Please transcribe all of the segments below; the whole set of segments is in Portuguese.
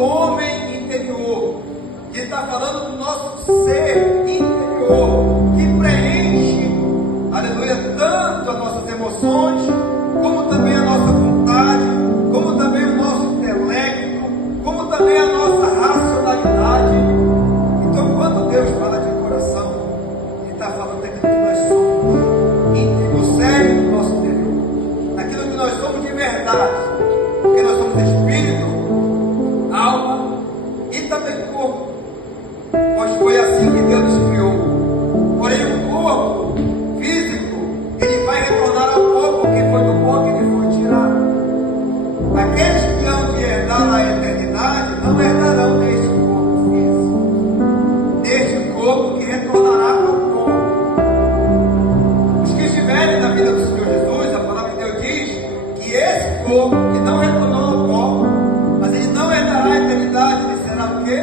do homem interior, que está falando do nosso ser interior, que preenche, aleluia, tanto as nossas emoções, como também a nossa vontade, como também o nosso intelecto, como também a nossa racionalidade. Então, quando Deus fala de coração, Ele está falando daquilo que nós somos, no cérebro do nosso interior, daquilo que nós somos de verdade, porque nós somos espírito, alma e também corpo, pois foi assim que Deus nos criou. Porém, o corpo físico, ele vai retornar ao corpo que foi do corpo que ele foi tirado. Aqueles que hão de herdar a eternidade não herdarão deste corpo físico, deste corpo que retornará ao corpo. Os que estiverem na vida do Senhor Jesus, a palavra de Deus diz que esse corpo que não retornou ao corpo, mas ele não herdará a eternidade, ele será o quê?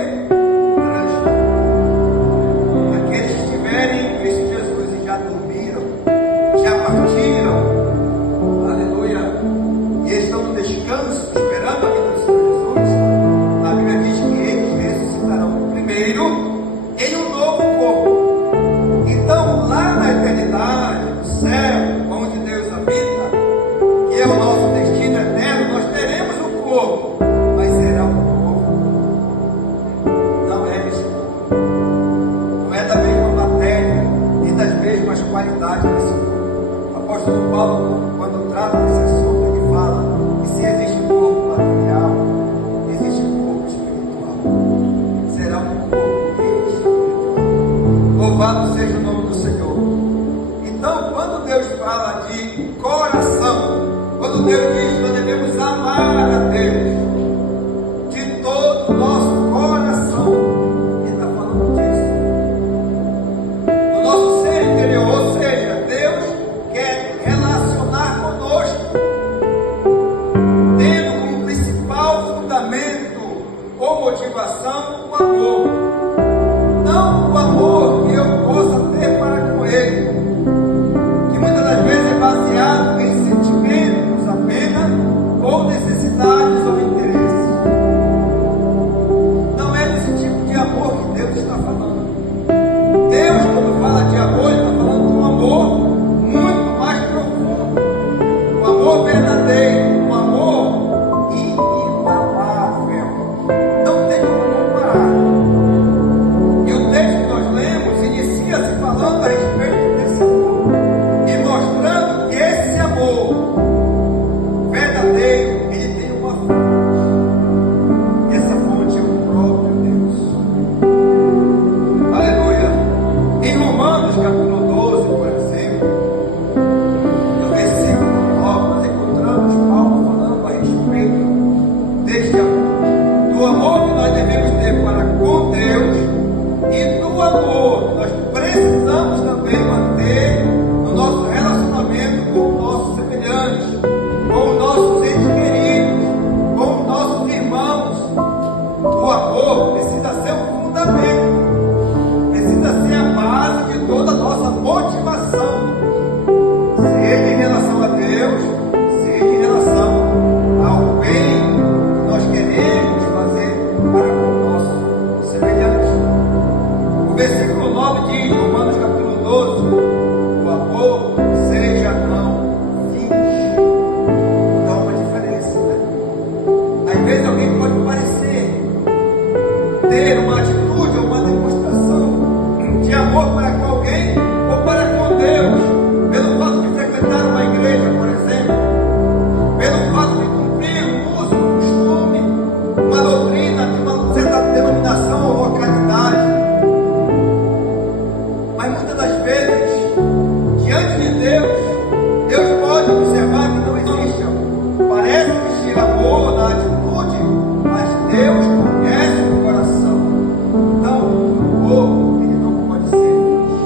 Aqueles que estiverem em Cristo Jesus e já dormiram, já partiram, aleluia, e estão no descanso, esperando a vida do Senhor Jesus, a Bíblia diz que eles ressuscitarão primeiro em um novo corpo. Então, lá na eternidade, no céu, onde Deus habita, que é o nosso destino eterno, nós teremos um corpo, mas será um corpo, não é esse corpo, não é da mesma matéria e das mesmas qualidades desse corpo. O apóstolo Paulo, quando trata desse assunto, ele fala que se existe um corpo material, existe um corpo espiritual, será um corpo espiritual. Louvado seja o nome do Senhor. Então, quando Deus fala de coração, quando Deus diz que nós devemos amar a Deus de todo o nosso coração, Ele está falando disso. No nosso ser interior, ou seja, Deus quer relacionar conosco, tendo como principal fundamento ou motivação o amor. Não o amor que eu possa ter para com Ele, que muitas das vezes é baseado em sentimentos apenas, ou necessidades ou interesses. Não é desse tipo de amor que Deus está falando. Deus, quando fala de amor, Ele está falando de um amor muito mais profundo, um amor verdadeiro, um amor inigualável. Não tem como comparar. E o texto que nós lemos inicia-se falando a respeito desse amor e mostrando que esse amor verdadeiro, ele tem uma fonte. E essa fonte é o próprio Deus. Aleluia. Em Romanos capítulo 12, por exemplo, no versículo 9, nós encontramos Paulo falando a respeito deste amor, do amor que nós devemos ter para com Deus e do amor que nós precisamos também manter no nosso relacionamento com o nosso semelhante, com os nossos entes queridos, com os nossos irmãos. O amor precisa ser o fundamento, precisa ser a base de toda a nossa motivação, seja em relação a Deus, seja em relação ao bem que nós queremos fazer para com o nosso semelhante. O versículo 9 diz, Romanos capítulo 12, o amor seja não finge. Dá uma diferença, né? Às vezes alguém pode parecer ter uma atitude ou uma demonstração de amor para com alguém ou para com Deus, pelo fato de frequentar uma igreja, por exemplo, pelo fato de cumprir um uso, um costume, uma doutrina de uma certa denominação ou localidade. Mas muitas das vezes, diante de Deus, Deus pode observar que não existe amor. Parece que existe amor na atitude, mas Deus conhece o coração. Então, o amor, ele não pode ser fingido.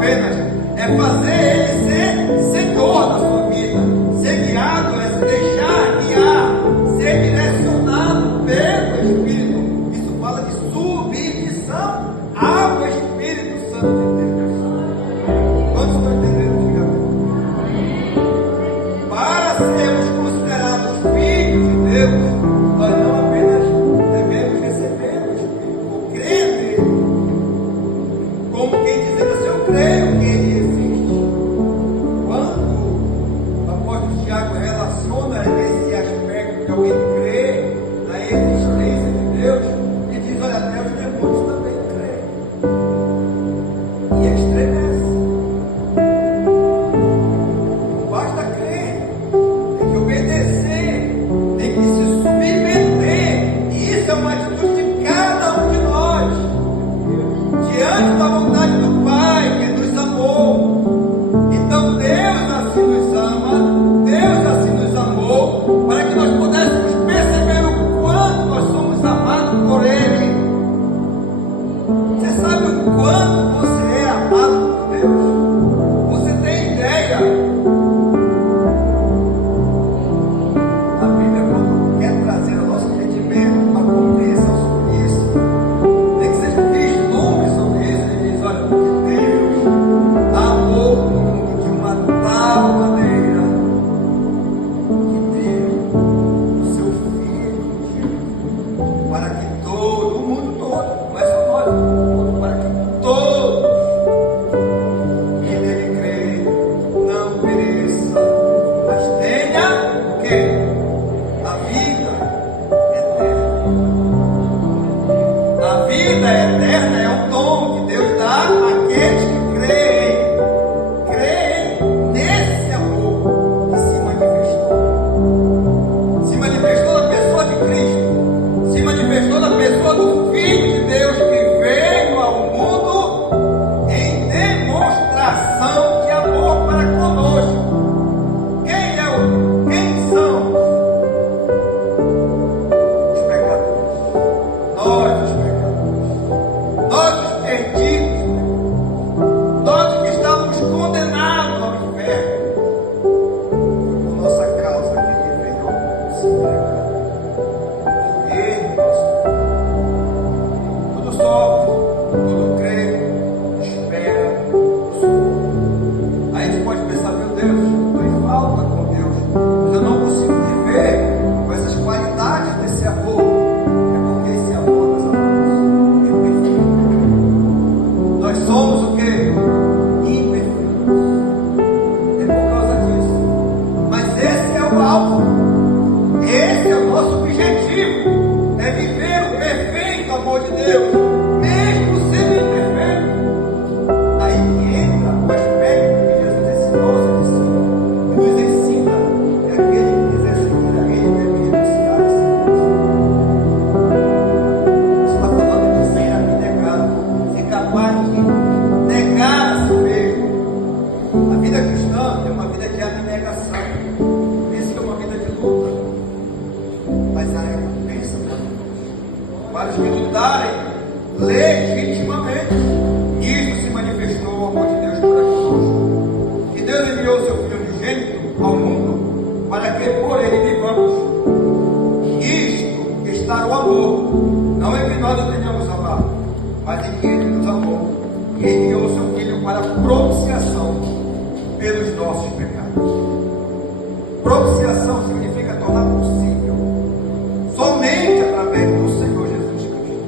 apenas, é fazer Ele ser Senhor da sua vida. Ser guiado é se deixar guiar, ser direcionado pelo Espírito. Isso fala de submissão ao Espírito Santo de Deus. Quantos estão entendendo? Diga amém. Para sermos considerados filhos de Deus, nós não apenas devemos receber o Espírito, ou crer nele, como quem dizendo assim, eu creio que ele existe. Quando o apóstolo Tiago relaciona esse aspecto de alguém crer na existência de Deus, ele diz, olha, até os demônios também creem. E estremece. Não basta crer, tem que obedecer, tem que se submeter. E isso é uma atitude de cada um de nós, diante da vontade do Pai, que nos amou. Então Deus assim nos ama, Deus assim nos amou, para que nós pudéssemos perceber o quanto nós somos amados por Ele. Você sabe o quanto você é amado por Deus? Você tem ideia? A Bíblia, quando quer trazer ao nosso entendimento, a compreensão sobre isso, tem que seja um vislumbre sobre isso. Ele diz, olha, porque Deus amou o mundo de uma tal maneira que deu o seu Filho unigênito, para que todo, o mundo todo, não é só nós, o mundo, para que todos que nele creem não pereçam, mas tenha o quê? A vida eterna. A vida eterna é um dom que Deus dá àqueles que creem nesse amor que se manifestou na pessoa de Cristo, se manifestou na pessoa do Filho de Deus que veio ao mundo em demonstração de amor para conosco. Quem são os pecadores? Nós, os pecadores. Nós, os perdidos. Nós que estávamos condenados ao inferno. Por nossa causa que Ele veio ao mundo se entregar. Por Ele, nosso tudo sofre, tudo crê, espera no Senhor. Aí a gente pode pensar, meu Deus, estou em falta com Deus, mas eu não consigo viver com essas qualidades desse amor. É porque esse amor, meus amados, é perfeito. Nós somos o quê? Imperfeitos. É por causa disso. Mas esse é o alvo. Esse é o nosso objetivo. É viver o perfeito amor de Deus, mesmo sendo imperfeito. Aí que entra o aspecto que Jesus ensinou aos seus discípulos, que nos ensina que aquele que quiser seguir a Ele deve renunciar a si mesmo. Está falando de ser abnegado, ser capaz de negar a si mesmo. A vida cristã é uma vida de abnegação, por isso que é uma vida de luta, mas a recompensa para os que lutarem legitimamente. Isso se manifestou o amor de Deus para conosco, que Deus enviou seu Filho unigênito ao mundo para que por ele vivamos. Isto está o amor, não é que nós o tenhamos amado, mas em que Ele nos amou e enviou seu Filho para propiciação pelos nossos pecados. Propiciação significa tornar possível, somente através do Senhor Jesus Cristo,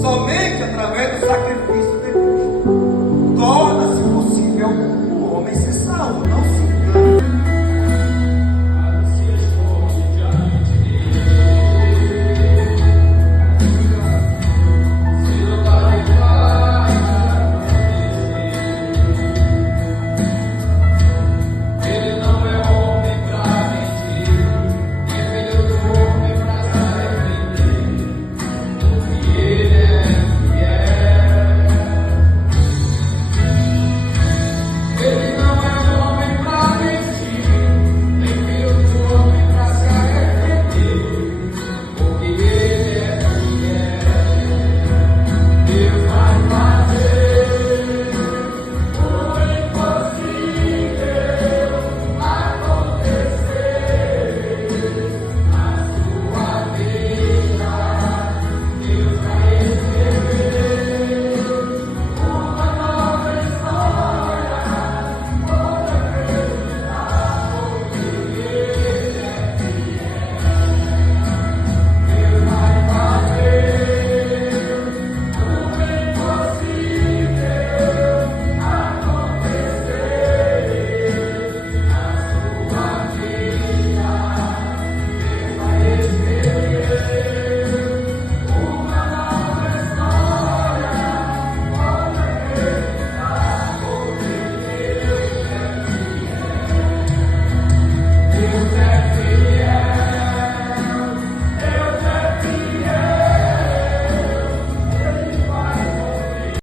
somente através do sacrifício